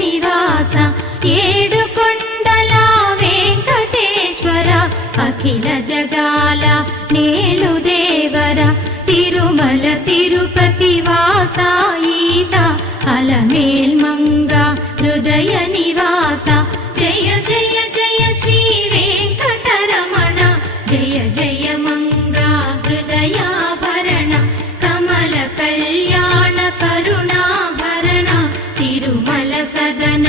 నివాస ఏడుకొండల వెంకటేశ్వర అఖిల జగాల నేలు దేవర తిరుమల తిరుపతి వాస ఈస అలమేల్ మంగ హృదయ నివాస జయ జయ జయ శ్రీ వెంకటరమణ జయ జయ మంగ హృదయాభరణ కమల కళ్యాణ కరుణాభరణ తిరుమల సదన